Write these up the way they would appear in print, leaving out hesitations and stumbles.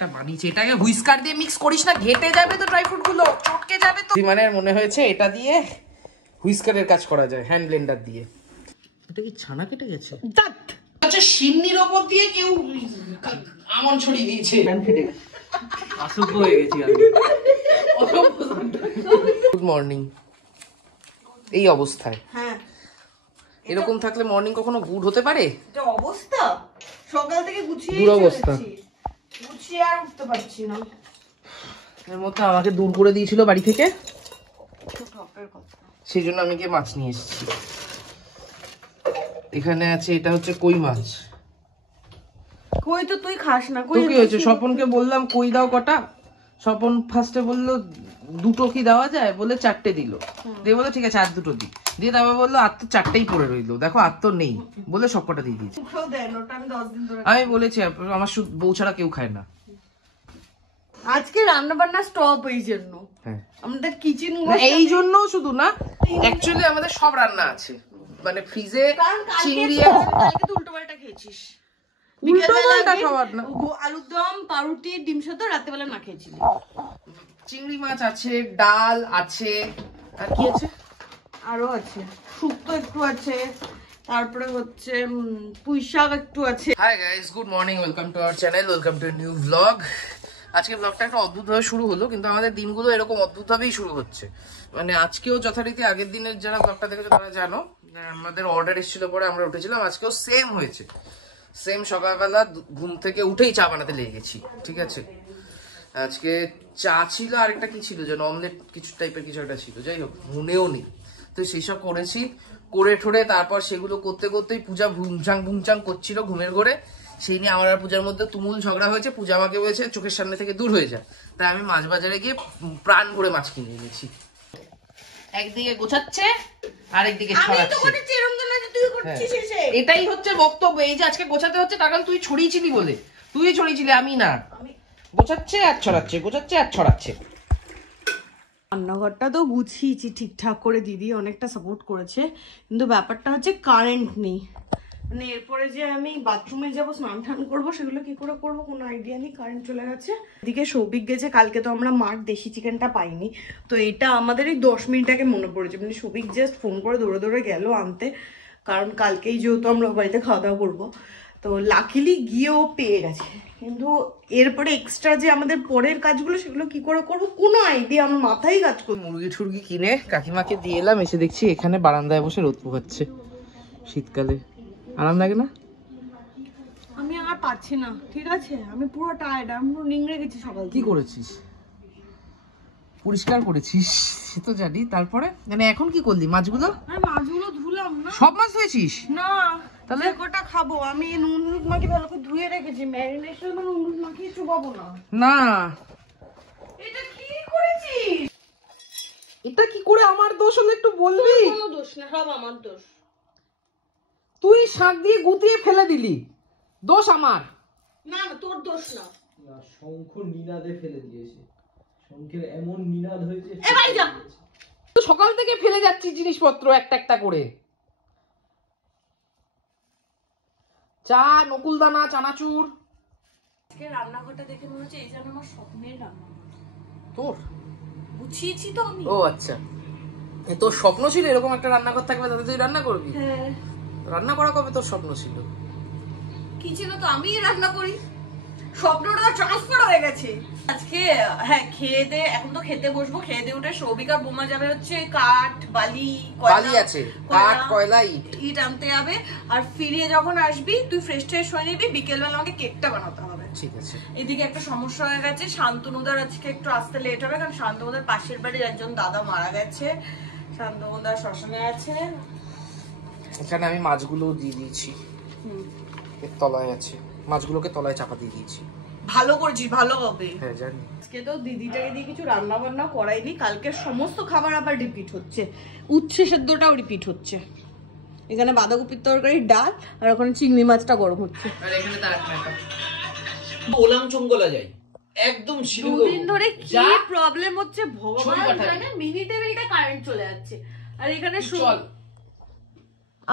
একটা বানিয়েছে, এটাকে হুইস্কার দিয়ে মিক্স করিস না, ঘেটে যাবে তো ড্রাই ফ্রুট গুলো, চটকে যাবে তো। বিমানের মনে হয়েছে এটা দিয়ে হুইস্কারের কাজ করা যায়, হ্যান্ড ব্লেন্ডার দিয়ে। এটা কি ছানা কেটে গেছে? আচ্ছা, সিন্নির ওপর দিয়ে কেউ আমন ছড়িয়ে দিয়েছে, ফেটে গেছে, অসুখ হয়ে গেছি আমি। Good morning. এই অবস্থায় হ্যাঁ, এরকম থাকলে মর্নিং কখনো গুড হতে পারে? এটা অবস্থা, সকাল থেকে গুছিয়ে দুরবস্থা, গুছিয়ে আর উঠতে পারছি না। এর মধ্যে আমাকে দূর করে দিয়েছিল বাড়ি থেকে, সেই জন্য আমি গিয়ে মাছ নিয়ে এসেছি। এখানে আছে, এটা হচ্ছে কই মাছ। কই তো তুই খাস না। কই কি হয়েছে? স্বপনকে বললাম কই দাও কটা, স্বপন ফার্স্টে বললো দুটো কি দেওয়া যায়, বলে 4টে দিল, দিয়ে বলে ঠিক আছে আর 2টো দিই, দিয়ে তারপর বললো আর তো 4টেই পড়ে রইলো, দেখো আর তো নেই, বলে সবকটা দিয়ে দিয়েছে। আমি বলেছি আমার বউ ছাড়া কেউ খায় না। আজকে রান্না বান্না স্টপ এই জন্য, আমাদের কিচেন এই জন্য শুধু না, অ্যাকচুয়ালি আমাদের সব রান্না আছে, মানে ফ্রিজে চিংড়ি। কালকে তো উল্টো পাল্টা খেয়েছিস, আলুর দম, পাউরুটি, ডিম সেদ্ধ, রাত্রেবেলা না খেয়েছিলি। চিংড়ি মাছ আছে, ডাল আছে, আর কি আছে? আরো আছে শুক্তো একটু আছে, তারপরে হচ্ছে পুঁই শাক একটু আছে। Hi guys, good morning, welcome to our channel, welcome to new blog. আজকে ব্লগটা একটা অদ্ভুতভাবে শুরু হলো, কিন্তু আমাদের দিনগুলো এরকম অদ্ভুতভাবেই শুরু হচ্ছে। মানে আজকেও যথারীতি আগের দিনের যারা ব্লগটা দেখেছো তারা জানো, আমাদের অর্ডার এসেছিল, পরে আমরা উঠেছিলাম, আজকেও সেম হয়েছে। সেম সকালবেলা ঘুম থেকে উঠেই চা বানাতে লেগে গেছি, ঠিক আছে। আজকে চা ছিল, আর একটা কি ছিল যেন, অমলেট কিছু টাইপের কিছু একটা ছিল, যাই হোক মনেও নেই। তো সেই সব করেছি, করে ঠোরে তারপর সেগুলো করতে করতেই পূজা ভুংচাং করছিল ঘুমের ঘরে। সেই নিয়ে আমার আর পূজার মধ্যে তুমুল ঝগড়া হয়েছে। পূজা আমাকে বলেছে চোখের সামনে থেকে দূর হয়ে যায়, তাই আমি মাছ বাজারে গিয়ে প্রাণ ভরে মাছ কিনে এনেছি। একদিকে গোছাচ্ছে, আরেকদিকে এটাই হচ্ছে বক্তব্য, এই যে আজকে গোছাতে হচ্ছে তার কারণ তুই ছড়িয়েছিলি বলে, তুই ছড়িয়েছিলি, আমি না। গোছাচ্ছে আর ছড়াচ্ছে, গোছাচ্ছে আর ছড়াচ্ছে। রান্নাঘরটা তো গুছিয়েছি ঠিকঠাক করে, দিদি অনেকটা সাপোর্ট করেছে, কিন্তু ব্যাপারটা হচ্ছে কারেন্ট নেই। মানে এরপরে যে আমি বাথরুমে যাবো, স্নান টান করবো, সেগুলো কি করে করবো কোনো আইডিয়া নেই, কারেন্ট চলে গেছে। এদিকে সৌভিক গেছে, কালকে তো আমরা মার দেশি চিকেনটা পাইনি, তো এটা আমাদের এই 10 মিনিট আগে মনে পড়েছে। মানে সৌভিক জাস্ট ফোন করে দৌড়ে দৌড়ে গেল আনতে, কারণ কালকেই যেহেতু আমরা বাড়িতে খাওয়া দাওয়া করবো, তো লাকিলি গিয়ে ও পেয়ে গেছে। কিন্তু এরপরে এক্সট্রা যে আমাদের পরের কাজগুলো, সেগুলো কি করে করবো কোনো আইডিয়া আমার মাথায় কাজ করবে। মুরগি ঠুরগি কিনে কাকিমাকে দিয়ে এলাম, এসে দেখছি এখানে বারান্দায় বসে রোদ পোহাচ্ছে। শীতকালে আরাম লাগে না? আমি আর পাচ্ছি না, ঠিক আছে, আমি পুরো টায়ার্ড, আমি পুরো নিংড়ে গেছি সকাল। কি করেছিস? পরিষ্কার করেছিস সে তো জানি, তারপরে মানে এখন কি করলি? মাছগুলো মাছগুলো ধুলাম না। সব মাছ ধুয়েছিস? না, তাহলে কোটা খাবো আমি, নুন হলুদ মাখিয়ে ভালো করে ধুয়ে রেখেছি, ম্যারিনেশন নুন হলুদ মাখিয়ে চুবাবো না। না, এটা কি করেছিস? এটা কি করে আমার দোষ হলো একটু বলবি? কোনো দোষ না, সব আমার দোষ। তুই শাক দিয়ে গুতিয়ে ফেলে দিলি, দোষ আমার না। না, তোর দোষ না। না, শঙ্খ নিনাদে ফেলে দিয়েছে, শঙ্খের এমন নিনাদ হয়েছে। এ ভাই যা, তো সকাল থেকে ফেলে যাচ্ছি জিনিসপত্র একটা একটা করে, চা, নকুলদানা, চানাচুর। আজকে রান্নাঘরটা দেখে মনে হচ্ছে এই যেন আমার স্বপ্নের রান্নাঘর। তোর গুছিয়েছি তো আমি। ও আচ্ছা, তোর স্বপ্ন ছিল এরকম একটা রান্নাঘর থাকবে, তাতে তুই রান্না করবি? হ্যাঁ। রান্না করা কবে তোর স্বপ্ন ছিল? কি ছিল তো আমি রান্না করি, স্বপ্নটা ট্রান্সফার হয়ে গেছে। আজকে হ্যাঁ খেয়ে দে, এখন তো খেতে বসবো, খেয়ে দে উঠে সৌভিক আর বোমা যাবে হচ্ছে কাঠ, বালি আছে, কাঠ, কয়লা, ইট আনতে যাবে। আর ফিরিয়ে যখন আসবি তুই ফ্রেশ ট্রেশ হয়ে নিবি, বিকেলবেলা আমাকে কেকটা বানাতে হবে, ঠিক আছে। এদিকে একটা সমস্যা হয়ে গেছে, শান্তনুদার আজকে একটু আসতে লেট হবে, কারণ শান্তনুদার পাশের বাড়ির একজন দাদা মারা গেছে, শান্তনুদার শ্মশানে আছে। এখানে আমি মাছগুলো দিয়ে দিয়েছি, এর তলায় আছে, মাছগুলোকে তলায় চাপা দিয়ে দিয়েছি। ভালো করেছিস, ভালো হবে। হ্যাঁ জানি। আজকে তো দিদিটাকে দিয়ে কিছু রান্না বান্না করাইনি, কালকের সমস্ত খাবার আবার রিপিট হচ্ছে, উচ্ছে সেদ্ধটাও রিপিট হচ্ছে, এখানে বাঁধাকপির তরকারি, ডাল, আর ওখানে চিংড়ি মাছটা গরম হচ্ছে। আর এখানে তার একটা ওলাং চঙ্গলা যাই একদম শিলু। দুদিন ধরে কি প্রবলেম হচ্ছে ভগবান জানে, মিনিটে মিনিটে কারেন্ট চলে যাচ্ছে। আর এখানে চল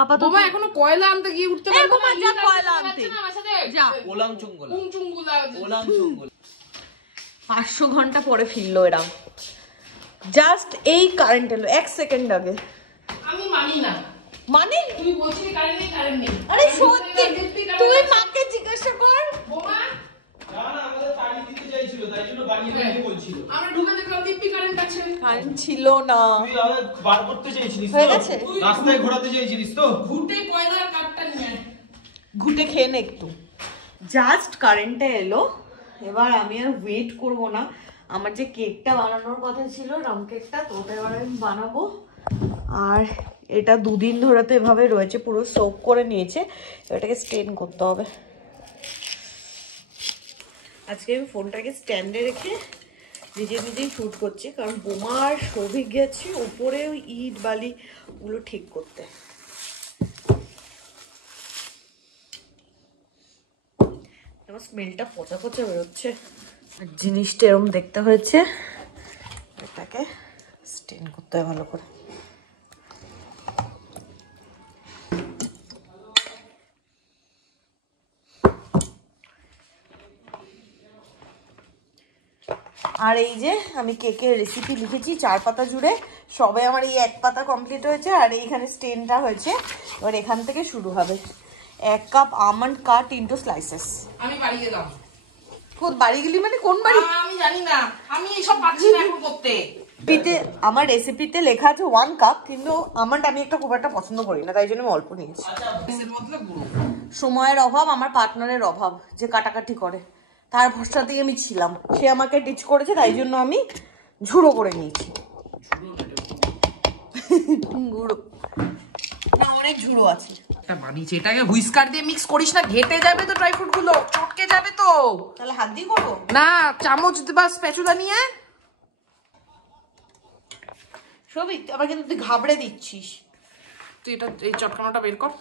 আপাতত বাবা এখনো কয়লা আনতে গিয়ে উঠতে পারবো না, যা কয়লা আনতে না আমার সাথে যা। ওলাং চঙ্গলা, চুঙ্গুলা, ওলাং চঙ্গলা। 500 ঘন্টা পরে ফিরলো এরা, জাস্ট এই কারেন্ট এলো 1 সেকেন্ড আগে। আমি মানি না, মানে তুমি বলছিস কারেন্ট নেই, কারেন্ট নেই। আরে সত্যি, তুই মাকে জিজ্ঞাসা কর। বোমা না না, আমাদের তাড়ি দিতে চাইছিল, তাই জন্য বানিয়ে বানিয়ে বলছিল। আমরা ঢুকে দেখলাম দিব্যি কারেন্ট আছে। কারেন্ট ছিল না, তুই আমাদের বার করতে চাইছিলিস হয়ে তো, গেছে? রাস্তায় ঘোরাতে চাইছিলিস তো। ঘুটে কয়লার কাঠটা নিয়ে আয়। ঘুটে খেয়ে নে একটু। জাস্ট কারেন্টটা এলো, এবার আমি আর ওয়েট করব না। আমার যে কেকটা বানানোর কথা ছিল, রাম কেকটা, তো ওটা এবার আমি বানাবো। আর এটা 2 দিন ধরে তো এভাবে রয়েছে, পুরো সোক করে নিয়েছে, এটাকে স্টেন করতে হবে। আজকে আমি ফোনটাকে স্ট্যান্ডে রেখে নিজেই শ্যুট করছি, কারণ বোমা আর সৌভিক গেছে উপরে ওই ইট বালি ওগুলো ঠিক করতে। আমার স্মেলটা পচা পচা বেরোচ্ছে, জিনিসটা এরকম দেখতে হয়েছে, এটাকে স্টেন করতে হয় ভালো করে। আর এই যে আমি কেকের রেসিপি লিখেছি 4 পাতা জুড়ে, সবে আমার এই 1 পাতা কমপ্লিট হয়েছে, আর এইখানে স্টেনটা হয়েছে। এবার এখান থেকে শুরু হবে। 1 কাপ আমন্ড কাট ইনটু স্লাইসেস। আমি বাড়ি গেলাম। কোন বাড়ি গেলি মানে কোন বাড়ি? আমি জানি না, আমি এইসব পাচ্ছি না এখন করতে। আমার রেসিপিতে লেখা আছে 1 কাপ, কিন্তু আমন্ড আমি একটা খুব একটা পছন্দ করি না, তাই জন্য আমি অল্প নিয়েছি। সময়ের অভাব, আমার পার্টনারের অভাব যে কাটাকাটি করে, তার ভরসাতেই আমি ছিলাম। সে আমাকে টিচ করেছে, তাই জন্য আমি ঝুড়ো করে নিয়েছি। গুঁড়ো না, অনেক ঝুড়ো আছে। এটা বানিয়েছে, এটাকে হুইস্কার দিয়ে মিক্স করিস না, ঘেটে যাবে তো ড্রাই ফ্রুট গুলো, চটকে যাবে তো। তাহলে হাত দিয়ে করবো না, চামচ বা স্প্যাচুলা নিয়ে। সবই আবার, কিন্তু তুই ঘাবড়ে দিচ্ছিস। তুই এটা এই চটকানোটা বের কর।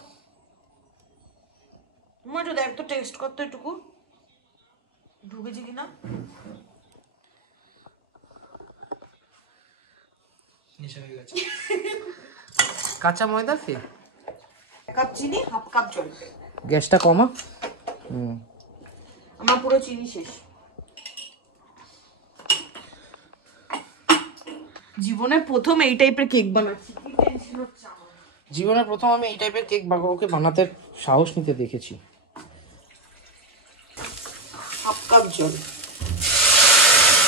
একটু দেখ তো, টেস্ট করতে এটুকু ঢুকেছে কিনা। নেশা হয়ে গেছে। কাঁচা ময়দা ফের 1 কাপ চিনি, 1/2 কাপ জল। গ্যাসটা কমা। আমার পুরো চিনি শেষ। জীবনে প্রথম এই টাইপের কেক বানাচ্ছি, কি টেনশন হচ্ছে আমার। জীবনে প্রথম আমি এই টাইপের কেক ওকে বানাতে সাহস নিতে দেখেছি। 1/2 কাপ জল।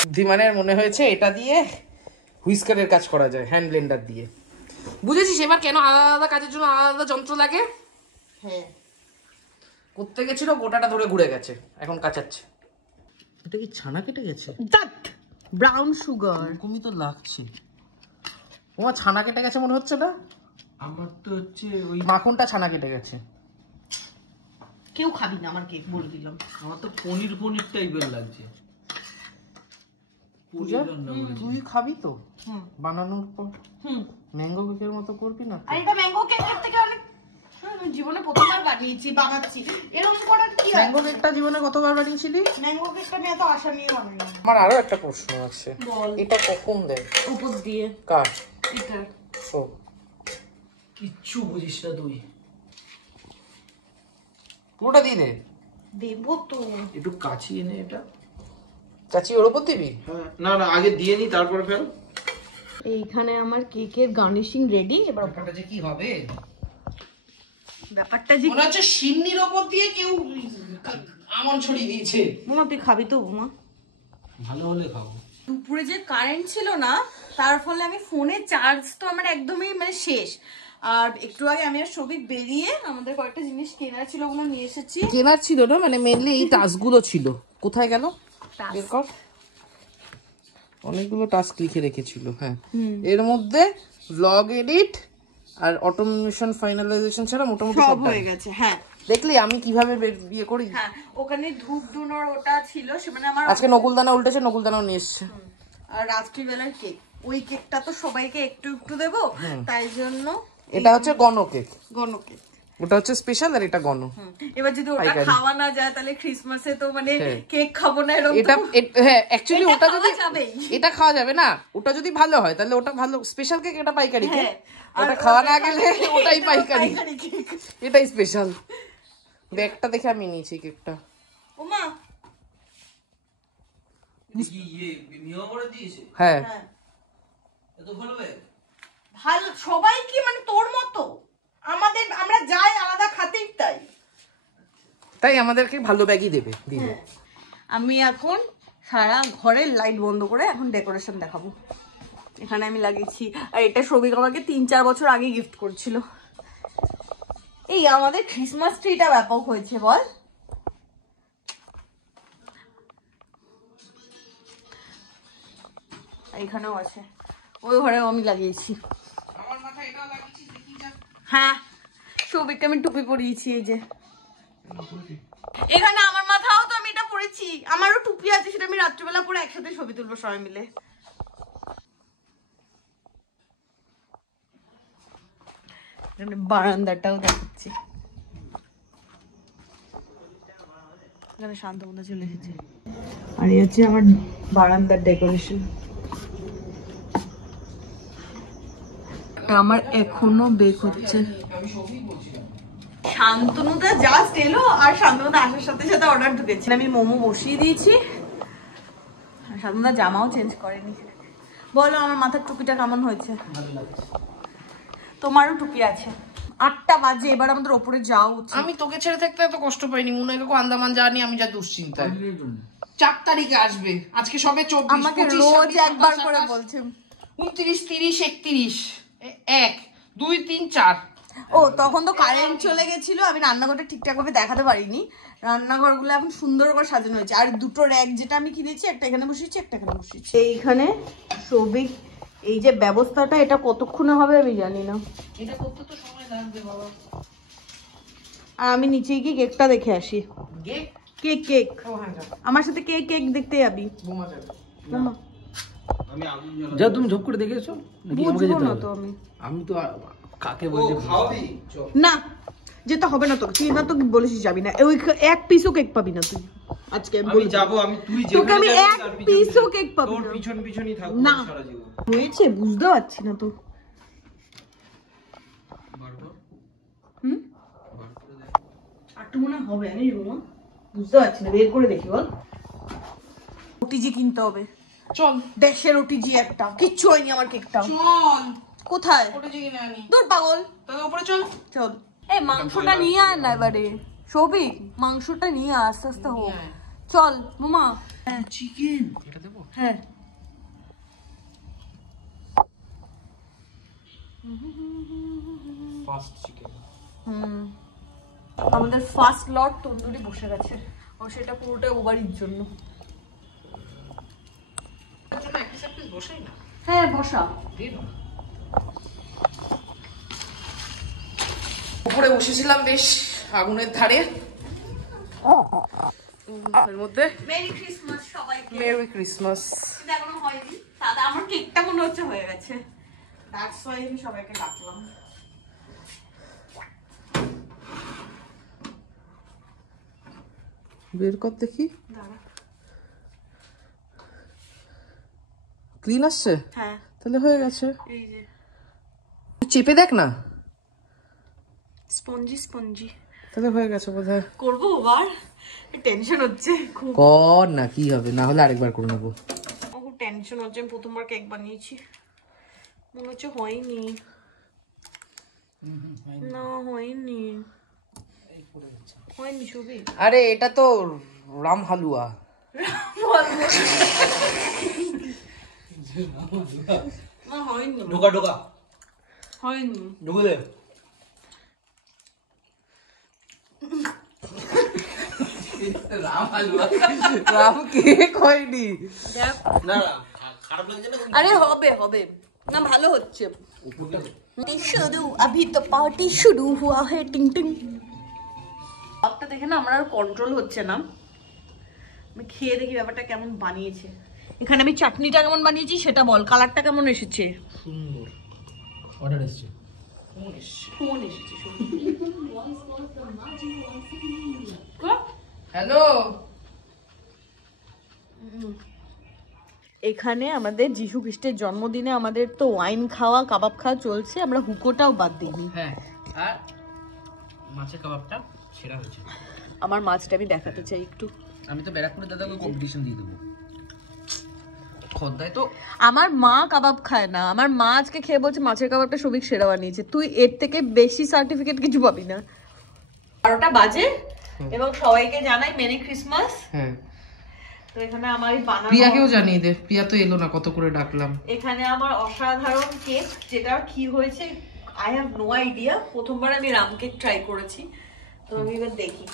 বুদ্ধিমানের মনে হয়েছে এটা দিয়ে হুইস্কারের কাজ করা যায়, হ্যান্ড ব্লেন্ডার দিয়ে। বুঝেছিস এবার কেন আলাদা আলাদা কাজের জন্য আলাদা আলাদা যন্ত্র লাগে? হ্যাঁ, করতে গেছিল, গোটাটা ধরে ঘুরে গেছে, এখন কাচাচ্ছে। এটা কি ছানা কেটে গেছে? দাঁত ব্রাউন সুগার এরকমই তো লাগছে। তোমার ছানা কেটে গেছে মনে হচ্ছে না? আমার তো হচ্ছে ওই, মাখনটা ছানা কেটে গেছে। কেউ খাবি না আমার কেক, বলে দিলাম। আমার তো পনির পনির টাইপের লাগছে। পূজা, তুই খাবি তো বানানোর পর? হুম, ম্যাঙ্গো কেকের মতো করবি না? আর এটা ম্যাঙ্গো কেকের থেকে অনেক, জীবনে প্রথমবার বানাচ্ছি এরকম করার কি আছে? ম্যাঙ্গো কেকটা জীবনে কতবার বানিয়েছিলি? ম্যাঙ্গো কেকটা আমি এত আশা নিয়ে বানাই। আমার আরো একটা প্রশ্ন আছে, বল। এটা কখন দেয়? উপর দিয়ে কার? এটা ও, কিচ্ছু বুঝিস না তুই। পুরোটা দিয়ে দে। দেবো তো। একটু কাছি এনে এটা। চাচি ওর উপর দিবি? হ্যাঁ, না না, আগে দিয়ে নি তারপর ফেল। এইখানে আমার কেকের গার্নিশিং রেডি। এবার ব্যাপারটা যে কি হবে, ব্যাপারটা যে মনে হচ্ছে সিন্নির উপর দিয়ে কেউ আমন ছড়িয়ে দিয়েছে। মামা তুই খাবি তো? মামা ভালো হলে খাবো। দুপুরে যে কারেন্ট ছিল না, তার ফলে আমি ফোনে চার্জ তো আমার একদমই মানে শেষ। আর একটু আগে আমি আর সবিক বেরিয়ে আমাদের কয়েকটা জিনিস কেনার ছিল, ওগুলো নিয়ে এসেছি। কেনার ছিল না, মানে মেনলি এই টাস্কগুলো ছিল। কোথায় গেল? বের কর। অনেকগুলো টাস্ক লিখে রেখেছিল। হ্যাঁ, এর মধ্যে ব্লগ এডিট আর অটোমেশন ফাইনালাইজেশন ছাড়া মোটামুটি সব সব হয়ে গেছে। হ্যাঁ, দেখলি আমি কিভাবে বিয়ে করি। হ্যাঁ, ওখানে ধূপ ধুনোর ওটা ছিল, সে মানে আমার আজকে নকুলদানা উল্টেছে, নকুলদানাও নিয়ে এসছে। আর রাত্রিবেলার কেক, ওই কেকটা তো সবাইকে একটু একটু দেবো, তাই জন্য এটা হচ্ছে গণ কেক, গণ কেক। ওটা হচ্ছে স্পেশাল আর এটা গণ। এবার যদি ওটা পাইকারি। খাওয়া না যায় তাহলে ক্রিসমাসে তো মানে হ্যাঁ। কেক খাবো না এরকম। এটা হ্যাঁ, অ্যাকচুয়ালি এটা ওটা খাওয়া যদি যাবেই। এটা খাওয়া যাবে না, ওটা যদি ভালো হয় তাহলে ওটা ভালো স্পেশাল কেক, এটা পাইকারি কেক। হ্যাঁ, আর ওটা খাওয়া না ওটা গেলে খাওয়া ওটাই এটাও পাইকারি, কেক। এটাই স্পেশাল। ব্যাগটা দেখে আমি নিয়েছি কেকটা। ওমা কি নিয়ম করে দিয়েছে? হ্যাঁ হ্যাঁ এত ভালো ব্যাগ? ভালো, সবাই কি মানে তোর মতো? আমরা যাই আলাদা খাতির তাই। তাই আমাদেরকে ভালো ব্যাগই দেবে দিদি। আমি এখন সারা ঘরের লাইট বন্ধ করে এখন ডেকোরেশন দেখাবো। এখানে আমি লাগিয়েছি, আর এটা সৌভিক আমাকে 3-4 বছর আগে গিফট করছিল। এই আমাদের ক্রিসমাস ট্রিটা ব্যাপক হয়েছে বল। এখানেও আছে, ওই ঘরেও আমি লাগিয়েছি। আমার মাথায় এটাও লাগিয়েছি, দেখি যা। হ্যাঁ, সৌভিককে আমি টুপি পরিয়েছি, এই যে এখানে আমার মাথাও তো আমি এটা পরেছি, আমারও টুপি আছে, সেটা আমি রাত্রিবেলা পরে একসাথে ছবি তুলবো সবাই মিলে। বারান্দাটাও দেখাচ্ছি, এখানে শান্তমনা চলে এসেছে। আর এই হচ্ছে আমার বারান্দার ডেকোরেশন। আমার এখনো বেক হচ্ছে। শান্তনুদা জাস্ট এলো, আর শান্তনুদা আসার সাথে সাথে অর্ডার ঢুকেছে। আমি মোমো বসিয়ে দিয়েছি, আর শান্তনুদা জামাও চেঞ্জ করেনি। বলো আমার মাথার টুপিটা কেমন হয়েছে? তোমারও টুপি আছে। 8টা বাজে, এবার আমাদের ওপরে যাওয়া উচিত। আমি তোকে ছেড়ে থাকতে এত কষ্ট পাইনি, মনে হয় আন্দামান যাওনি আমি যা দুশ্চিন্তায়। 4 তারিখে আসবে, আজকে সবে 24, আমাকে 25, রোজ 26, একবার 27, করে বলছে। 29, 30, 31, 1, 2, 3, 4। ও তখন তো কারেন্ট চলে গেছিল, আমি রান্নাঘরটা ঠিকঠাক ভাবে দেখাতে পারিনি। রান্নাঘরগুলো এখন সুন্দর করে সাজানো হয়েছে। আর দুটো র্যাক যেটা আমি কিনেছি, একটা এখানে বসিয়েছি, একটা এখানে বসিয়েছি। এইখানে সৌভিক, এই যে ব্যবস্থাটা, এটা কতক্ষণে হবে আমি জানি না। এটা করতে তো সময় লাগবে বাবা। আর আমি নিচে গিয়ে কেকটা দেখে আসি। কেক? কেক ও হ্যাঁ যা। আমার সাথে কেক দেখতে যাবি? বোমা যাবে। মামা আমি আগুন জ্বালাবো। যা তুমি ঝপ করে দেখেছো নাকি আমাকে বুঝবো যেতে না হবে? তো আমি। আমি তো কাকে ও বলছি খাওয়াবি? চল। না, যেতে হবে না তোকে, তুই না তো বলেছিস যাবি না। ওই এক পিসও কেক পাবি না তুই আজকে। আমি যাবো, আমি তুই তোকে যেখানে আমি যাবি এক তার পিছন পিসও পিছন- কেক পাবি তোর না। পিছনই থাকবো না। সারা জীবন। হয়েছে, বুঝতে পারছি না তো। বার কর। হুম, বার করে দেখ। আটটু মনে হবে, আমি রুমা বুঝতে পারছি না, বের করে দেখি বল। ওটিজি কিনতে হবে, চল দেশের ওটিজি একটা। কিচ্ছু হয়নি আমার কেকটা। চল, কোথায়? ওটা যে কিনে আনি। দূর পাগল, তাহলে উপরে চল। চল। এই মাংসটা নিয়ে আয় না এবারে সৌভিক, মাংসটা নিয়ে আয়, আস্তে আস্তে হোক। চল মামা। চিকেন এটা দেবো? হ্যাঁ, ফার্স্ট চিকেন। আমাদের ফার্স্ট লট তন্দুরি বসে গেছে, ও সেটা পুরোটাই ও বাড়ির জন্য। এর জন্য একটা পিস বসাই না। হ্যাঁ বসা। দিয়ে দাও। উপরে বসেছিলাম বেশ আগুনের ধারে, এর মধ্যে। মেরি ক্রিসমাস সবাইকে। Merry Christmas. কিন্তু এখনো হয়নি, দাদা আমার কেকটা মনে হচ্ছে হয়ে গেছে, দ্যাটস ওয়াই আমি সবাইকে ডাকলাম। বের কর দেখি, দাঁড়া। ক্লিন আসছে? হ্যাঁ, তাহলে হয়ে গেছে। এই যে চেপে দেখ না, স্পঞ্জি স্পঞ্জি তাহলে হয়ে গেছে বোধহয়। করবো আবার, টেনশন হচ্ছে খুব। কর না, কি হবে, না হলে আরেকবার করে নেবো। খুব টেনশন হচ্ছে, আমি প্রথমবার কেক বানিয়েছি, মনে হচ্ছে হয়নি। না হয়নি, হয়নি ছবি। আরে এটা তো রাম হালুয়া। না হয়নি, ঢোকা ঢোকা হয়নি। ঢুকে দে। রাম হালুয়া, রাম কেক হয়নি। দেখ, না না খারাপ লাগছে না? আরে হবে হবে না, ভালো হচ্ছে। শুরু अभी तो पार्टी शुरू हुआ है, टिंग टिंग। ভাবটা দেখে না আমার আর কন্ট্রোল হচ্ছে না, আমি খেয়ে দেখি ব্যাপারটা কেমন বানিয়েছে। এখানে আমি চাটনিটা কেমন বানিয়েছি সেটা বল, কালারটা কেমন এসেছে? সুন্দর অর্ডার এসছে। ফোন এসেছে। হ্যালো, এখানে আমাদের যিশু খ্রিস্টের জন্মদিনে আমাদের তো ওয়াইন খাওয়া, কাবাব খাওয়া চলছে, আমরা হুকোটাও বাদ দিইনি। হ্যাঁ, আর মাছের কাবাবটা সেরা হয়েছে। আমার মাছটা আমি দেখাতে চাই একটু। আমি তো ব্যারাকপুরে দাদাকে কম্পিটিশন দিয়ে দেবো। খদ্দায় তো আমার মা কাবাব খায় না, আমার মা আজকে খেয়ে বলছে মাছের কাবাবটা সবিক সেরা বানিয়েছে। তুই এর থেকে বেশি সার্টিফিকেট কিছু পাবি না। 12টা বাজে এবং সবাইকে জানাই মেরি ক্রিসমাস। হ্যাঁ, তো এখানে আমার এই বানানো, প্রিয়াকেও জানিয়ে দে, প্রিয়া তো এলো না, কত করে ডাকলাম। এখানে আমার অসাধারণ কেক, যেটা কি হয়েছে আই হ্যাভ নো আইডিয়া। প্রথমবার আমি রাম কেক ট্রাই করেছি, তো আমি এবার দেখি।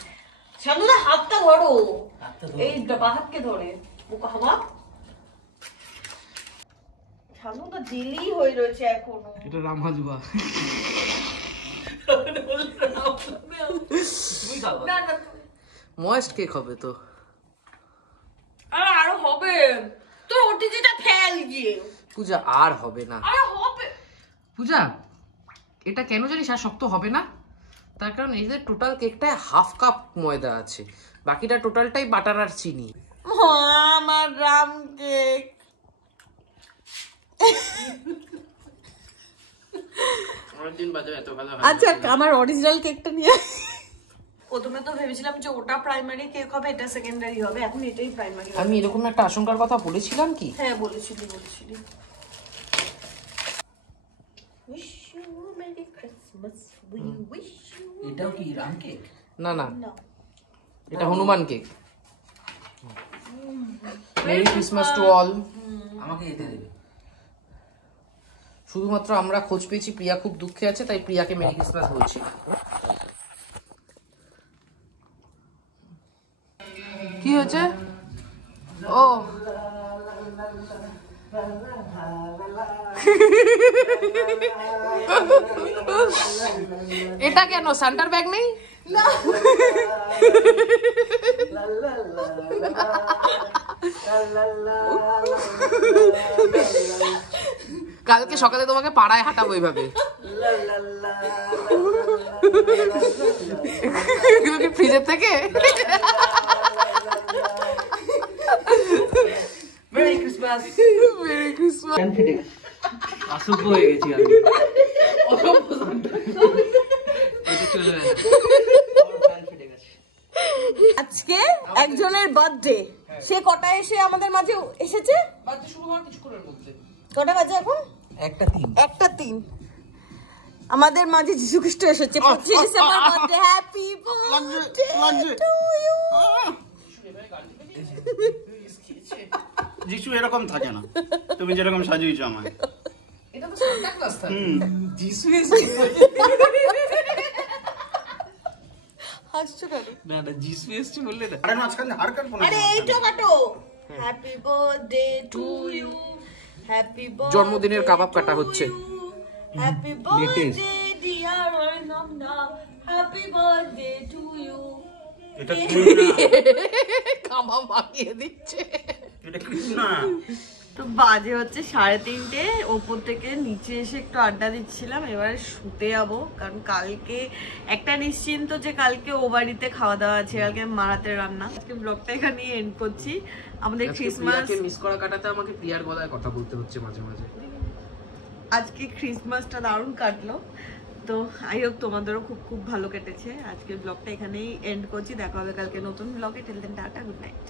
শানুদা হাতটা ধরো, এই বাহাতকে ধরে বোকা হাওয়া। শানুদা জেলি হয়ে রয়েছে এখনো। এটা রাম হাজুয়া। না না, ময়েস্ট কেক হবে তো। আরে আরো হবে, তোর ওটিজিটা ফেল গিয়ে। পূজা আর হবে না। আরে হবে পূজা, এটা কেন জানিস আর শক্ত হবে না? তার কারণ এই যে টোটাল কেকটায় হাফ কাপ ময়দা আছে, বাকিটা টোটালটাই বাটার আর চিনি। আমার রাম কেক। আচ্ছা, আমার অরিজিনাল কেকটা নিয়ে। প্রথমে তো ভেবেছিলাম যে ওটা প্রাইমারি কেক হবে, এটা সেকেন্ডারি হবে, এখন এটাই প্রাইমারি। আমি এরকম একটা আশঙ্কার কথা বলেছিলাম কি? হ্যাঁ বলেছিলি। Wish you a Merry Christmas, we wish you. এটাও কি রাম কেক? না না, No. এটা Hanuman cake. Merry Christmas to all. আমাকে এতে দেবে। শুধুমাত্র আমরা খোঁজ পেয়েছি প্রিয়া খুব দুঃখে আছে, তাই প্রিয়াকে মেরি ক্রিসমাস বলছি। কি হয়েছে? ও এটা কেন সান্টার ব্যাগ নেই? কালকে সকালে তোমাকে পাড়ায় হাঁটাবো এইভাবে। এগুলো কি ফ্রিজের থেকে? Merry Christmas. Merry Christmas. অসুখ হয়ে গেছি আমি। এটা চলে না। আজকে একজনের বার্থডে, সে কটায় এসে আমাদের মাঝে এসেছে? বাজে শুরু হওয়ার কিছুক্ষণের মধ্যে। কটা বাজে এখন? 1:03। আমাদের মাঝে যিশু খ্রিস্ট এসেছে। 25 December birthday, happy birthday to you. যিশু এরকম থাকে না, তুমি যেরকম সাজিয়েছো আমায়। এটা তো সান্টা ক্লজ থাকে। যিশু হাসছো কেন? না না, যিশু এসেছে বললে না। আরে মাঝখানে হার কাটবো না। আরে এইটা কাটো। Happy birthday to you, happy birthday. জন্মদিনের কাবাব কাটা হচ্ছে। Happy birthday dear Namna, happy birthday to you. এটা কৃষ্ণা, কাবাব মাখিয়ে দিচ্ছে। এটা কৃষ্ণা। তো বাজে হচ্ছে 3:30, ওপর থেকে নিচে এসে একটু আড্ডা দিচ্ছিলাম। এবারে শুতে যাবো, কারণ কালকে একটা নিশ্চিন্ত যে কালকে ও বাড়িতে খাওয়া দাওয়া আছে, কালকে মারাতে রান্না। আজকে ব্লগটা এখানে এন্ড করছি। আমাদের ক্রিসমাস, মিস করা কাটাতে আমাকে প্রিয়ার গলায় কথা বলতে হচ্ছে মাঝে মাঝে। আজকে ক্রিসমাসটা দারুণ কাটলো। তো আই হোপ তোমাদেরও খুব খুব ভালো কেটেছে। আজকের ব্লগটা এখানেই এন্ড করছি। দেখা হবে কালকে নতুন ব্লগে। Till then tata, good night.